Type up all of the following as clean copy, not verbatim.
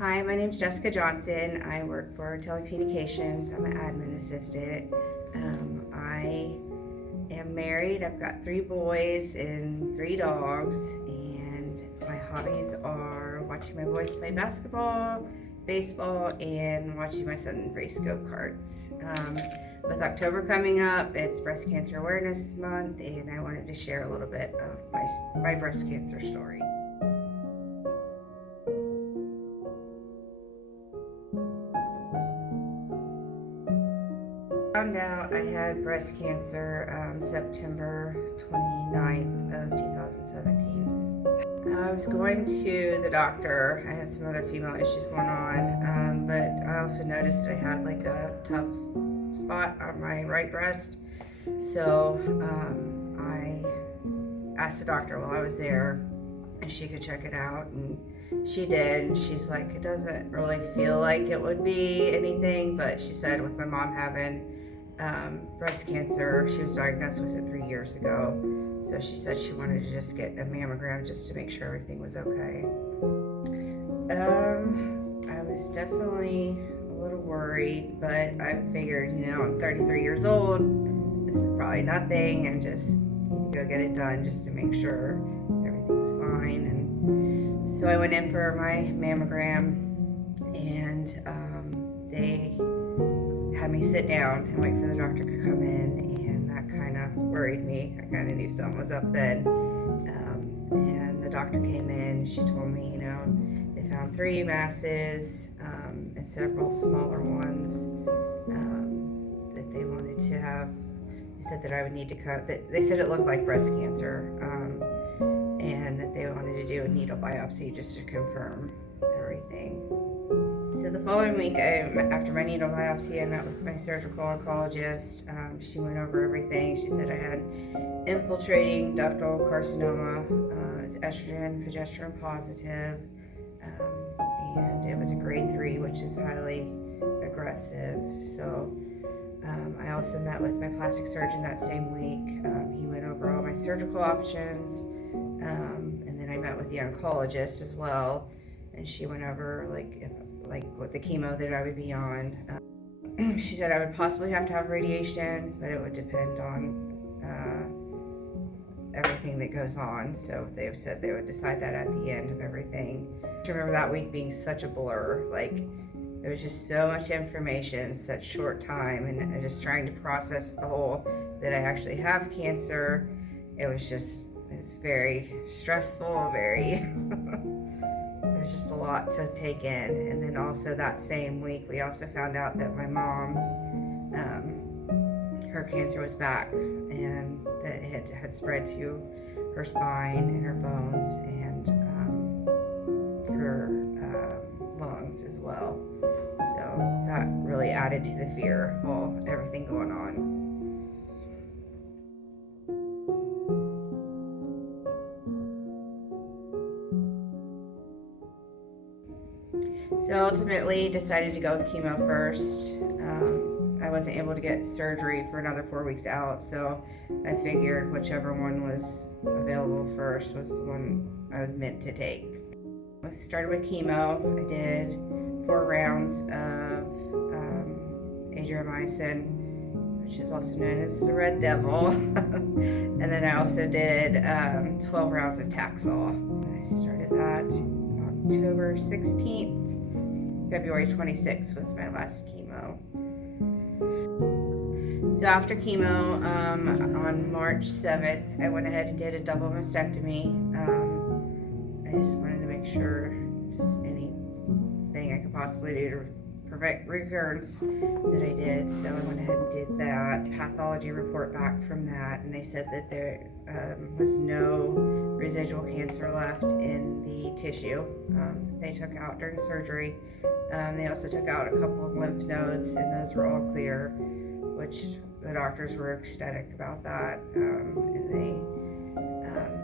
Hi, my name is Jessica Johnson. I work for Telecommunications. I'm an admin assistant. I am married. I've got 3 boys and 3 dogs, and my hobbies are watching my boys play basketball, baseball, and watching my son race go-karts. With October coming up, it's Breast Cancer Awareness Month, and I wanted to share a little bit of my breast cancer story. I found out I had breast cancer September 29th of 2017. I was going to the doctor. I had some other female issues going on, but I also noticed that I had like a tough spot on my right breast. So I asked the doctor while I was there if she could check it out, and she did, and she's like, it doesn't really feel like it would be anything, but she said with my mom having breast cancer, she was diagnosed with it 3 years ago, so she said she wanted to just get a mammogram just to make sure everything was okay. I was definitely a little worried, but I figured, I'm 33 years old, this is probably nothing, and just need to go get it done just to make sure everything's fine. And so I went in for my mammogram, and they had me sit down and wait for the doctor to come in, and that kind of worried me. I kind of knew something was up then. And the doctor came in. She told me, they found 3 masses and several smaller ones that they wanted to have. They said that I would need to cut. They said it looked like breast cancer, and that they wanted to do a needle biopsy just to confirm everything. So the following week, after my needle biopsy, I met with my surgical oncologist. She went over everything. She said I had infiltrating ductal carcinoma. It's estrogen, progesterone positive, and it was a grade 3, which is highly aggressive. So I also met with my plastic surgeon that same week. He went over all my surgical options, and then I met with the oncologist as well, and she went over what the chemo that I would be on. She said I would possibly have to have radiation, but it would depend on everything that goes on. So they said they would decide that at the end of everything. I remember that week being such a blur. There was just so much information in such short time, and just trying to process the whole that I actually have cancer. It's very stressful, It was just a lot to take in. And then also that same week, we also found out that my mom, her cancer was back, and that it had spread to her spine and her bones and her lungs as well. So that really added to the fear of everything going on. So ultimately decided to go with chemo first. I wasn't able to get surgery for another 4 weeks out, so I figured whichever one was available first was the one I was meant to take. I started with chemo. I did 4 rounds of adriamycin, which is also known as the Red Devil. And then I also did 12 rounds of Taxol. I started that October 16th. February 26th was my last chemo. So after chemo, on March 7th, I went ahead and did a double mastectomy. I just wanted to make sure, just anything I could possibly do to prevent recurrence, that I did. So I went ahead and did that. Pathology report back from that, and they said that there was no residual cancer left in the tissue they took out during surgery. They also took out a couple of lymph nodes, and those were all clear, which the doctors were ecstatic about that. And they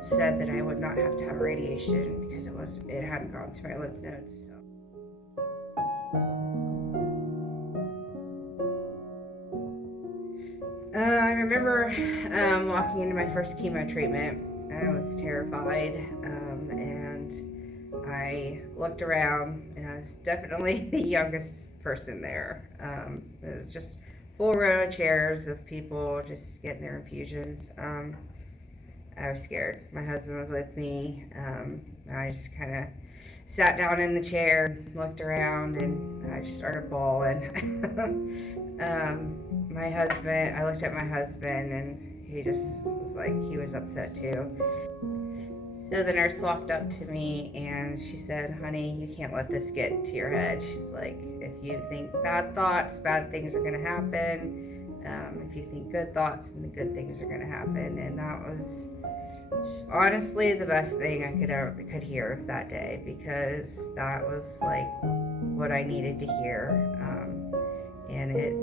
said that I would not have to have radiation because it hadn't gone to my lymph nodes. So. I remember walking into my first chemo treatment. I was terrified, and I looked around, and I was definitely the youngest person there. It was just full row of chairs of people just getting their infusions. I was scared. My husband was with me. I just kind of sat down in the chair, looked around, and I just started bawling. I looked at my husband, and he just was like, he was upset too. So the nurse walked up to me and she said, "Honey, you can't let this get to your head." She's like, "If you think bad thoughts, bad things are going to happen. If you think good thoughts, then the good things are going to happen." And that was honestly the best thing I could hear that day, because that was like what I needed to hear. And it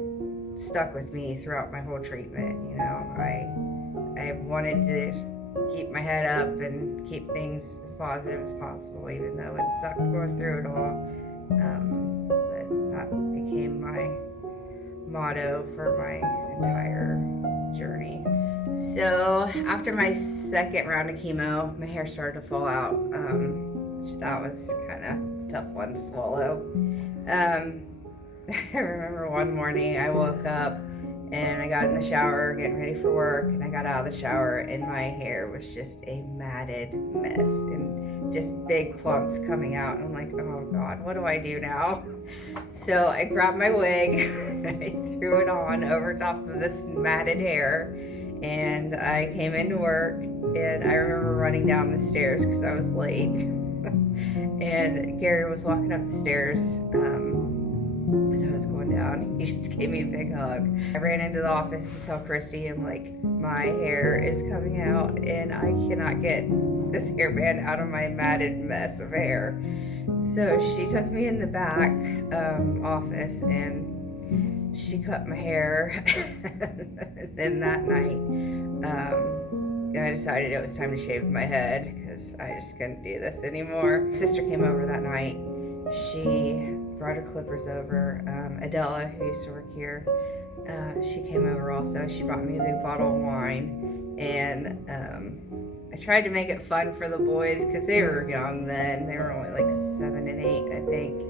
stuck with me throughout my whole treatment. You know, I wanted to keep my head up and keep things as positive as possible, even though it sucked going through it all. But that became my motto for my entire journey. So after my second round of chemo, my hair started to fall out, which that was kind of a tough one to swallow. I remember one morning I woke up and I got in the shower getting ready for work, and I got out of the shower and my hair was just a matted mess and just big clumps coming out, and I'm like, oh God, what do I do now? So I grabbed my wig and I threw it on over top of this matted hair, and I came into work, and I remember running down the stairs because I was late. And Gary was walking up the stairs as I was going down. He just gave me a big hug. I ran into the office to tell Christy, I'm like, my hair is coming out and I cannot get this hairband out of my matted mess of hair. So she took me in the back office and she cut my hair. Then that night, I decided it was time to shave my head because I just couldn't do this anymore. Sister came over that night. She brought her clippers over. Adela, who used to work here, she came over also. She brought me a big bottle of wine, and I tried to make it fun for the boys because they were young then. They were only like 7 and 8, I think.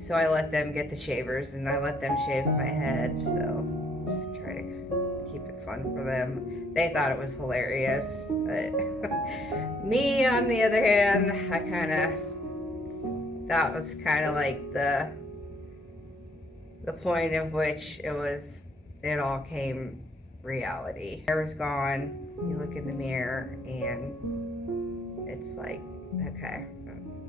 So I let them get the shavers and I let them shave my head. So just try to keep it fun for them. They thought it was hilarious, but me, on the other hand, that was kind of like the point of which it all came reality. Hair was gone. You look in the mirror and it's like, okay,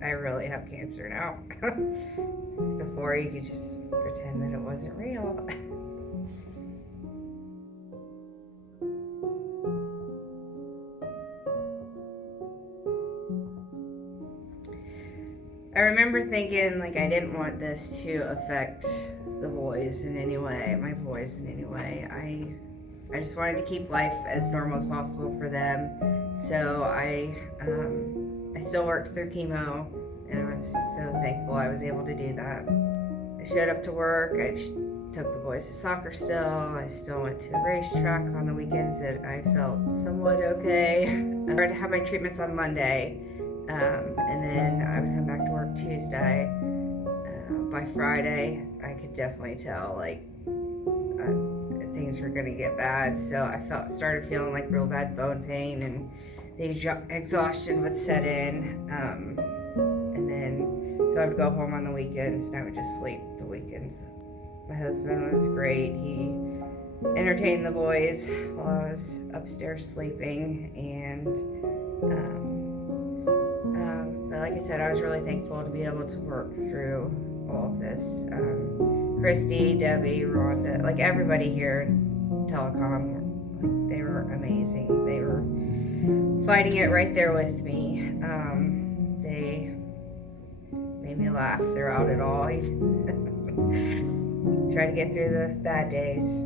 I really have cancer now. Because before you could just pretend that it wasn't real. I remember thinking, like, I didn't want this to affect the boys in any way, my boys in any way. I just wanted to keep life as normal as possible for them. So I still worked through chemo, and I'm so thankful I was able to do that. I showed up to work. I took the boys to soccer still. I still went to the racetrack on the weekends that I felt somewhat okay. I started to have my treatments on Monday. And then I would come back to work Tuesday. By Friday, I could definitely tell like things were gonna get bad. So I started feeling like real bad bone pain, and the exhaustion would set in. And then so I would go home on the weekends, and I would just sleep the weekends. My husband was great. He entertained the boys while I was upstairs sleeping, and but like I said, I was really thankful to be able to work through all of this. Christy, Debbie, Rhonda, like everybody here in Telecom, like, they were amazing. They were fighting it right there with me. They made me laugh throughout it all. Try to get through the bad days.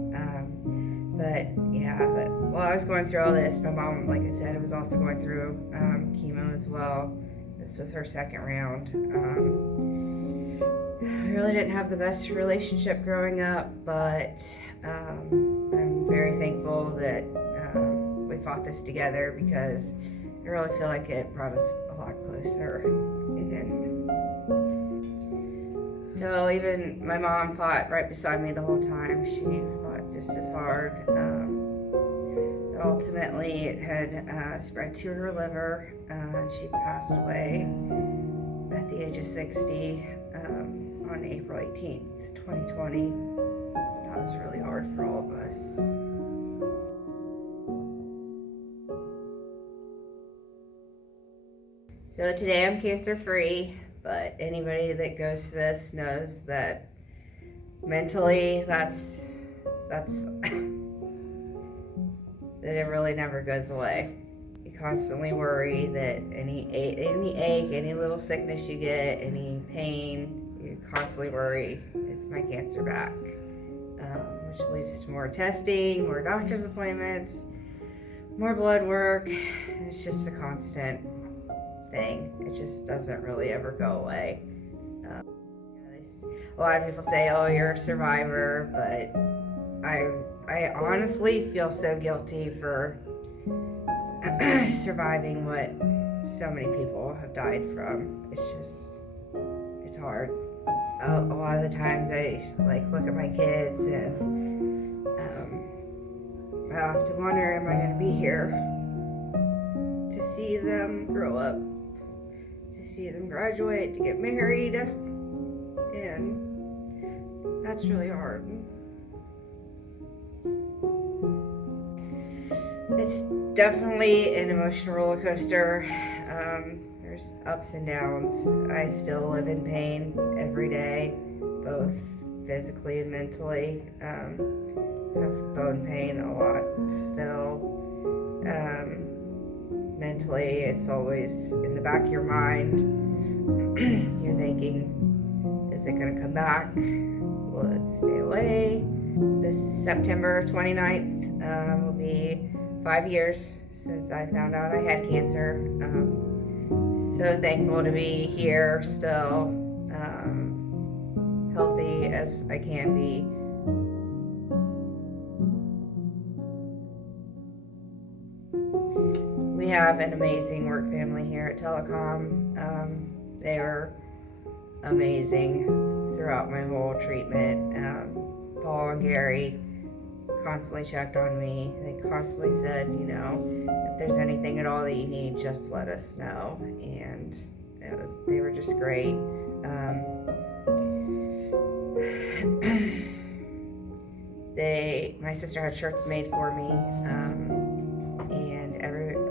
But while I was going through all this, my mom, like I said, was also going through chemo as well. This was her second round. I really didn't have the best relationship growing up, but I'm very thankful that we fought this together, because I really feel like it brought us a lot closer. And so even my mom fought right beside me the whole time. She fought just as hard. Ultimately, it had spread to her liver, and she passed away at the age of 60 on April 18th, 2020. That was really hard for all of us. So today I'm cancer free, but anybody that goes through this knows that mentally that's that it really never goes away. You constantly worry that any ache, any little sickness you get, any pain, you constantly worry, is my cancer back? Which leads to more testing, more doctor's appointments, more blood work. It's just a constant thing. It just doesn't really ever go away. A lot of people say, "Oh, you're a survivor," but I honestly feel so guilty for surviving what so many people have died from. It's hard. A lot of the times I look at my kids and I often wonder, am I going to be here to see them grow up, to see them graduate, to get married, and that's really hard. It's definitely an emotional roller coaster. There's ups and downs. I still live in pain every day, both physically and mentally. Have bone pain a lot still. Mentally, it's always in the back of your mind. You're thinking, is it going to come back? Will it stay away? This September 29th will be 5 years since I found out I had cancer. So thankful to be here still, healthy as I can be. We have an amazing work family here at TELECOM. They were amazing throughout my whole treatment. Paul and Gary constantly checked on me. They constantly said, if there's anything at all that you need, just let us know. And they were just great. My sister had shirts made for me, and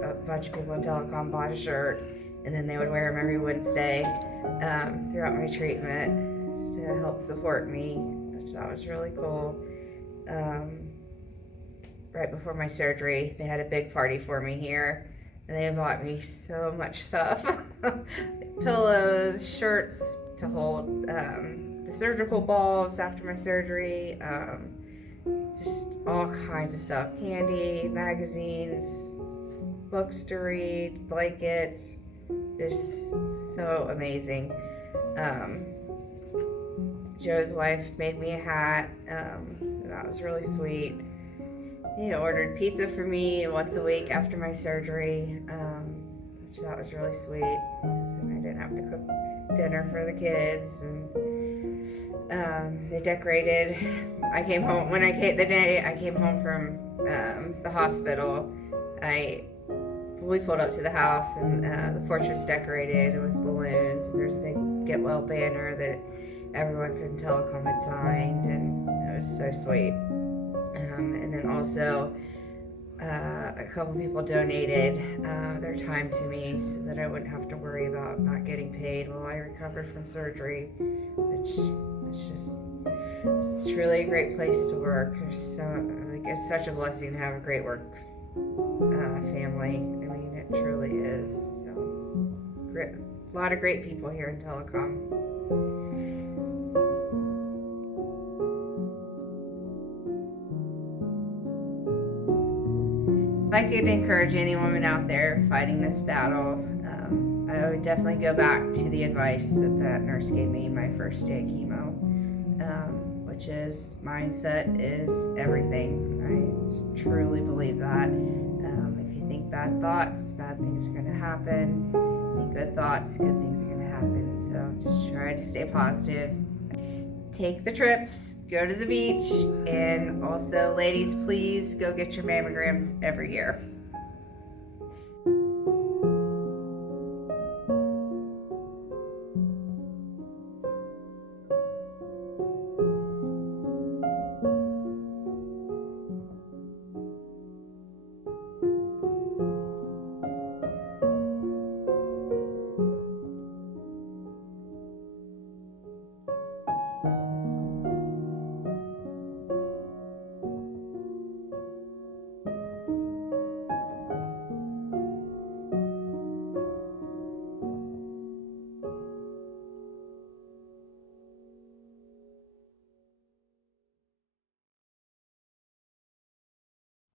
a bunch of people in TELECOM bought a shirt, and then they would wear them every Wednesday throughout my treatment to help support me, which that was really cool. Right before my surgery, they had a big party for me here, and they bought me so much stuff. Pillows, shirts to hold the surgical bulbs after my surgery, just all kinds of stuff. Candy, magazines, books to read, blankets, just so amazing. Joe's wife made me a hat, that was really sweet. He ordered pizza for me once a week after my surgery, which that was really sweet. So I didn't have to cook dinner for the kids. And they decorated. I came home the day I came home from the hospital. We pulled up to the house, and the porch was decorated with balloons. And there's a big Get Well banner that everyone from TELECOM had signed, and it was so sweet. And then also a couple people donated their time to me so that I wouldn't have to worry about not getting paid while I recovered from surgery, which it's truly a great place to work. It's such a blessing to have a great work family. I mean, it truly is. So, a lot of great people here in TELECOM. If I could encourage any woman out there fighting this battle, I would definitely go back to the advice that nurse gave me my first day of chemo, which is mindset is everything. I truly believe that. If you think bad thoughts, bad things are going to happen. Any good thoughts, good things are going to happen. So just try to stay positive. Take the trips, go to the beach, and also, ladies, please go get your mammograms every year.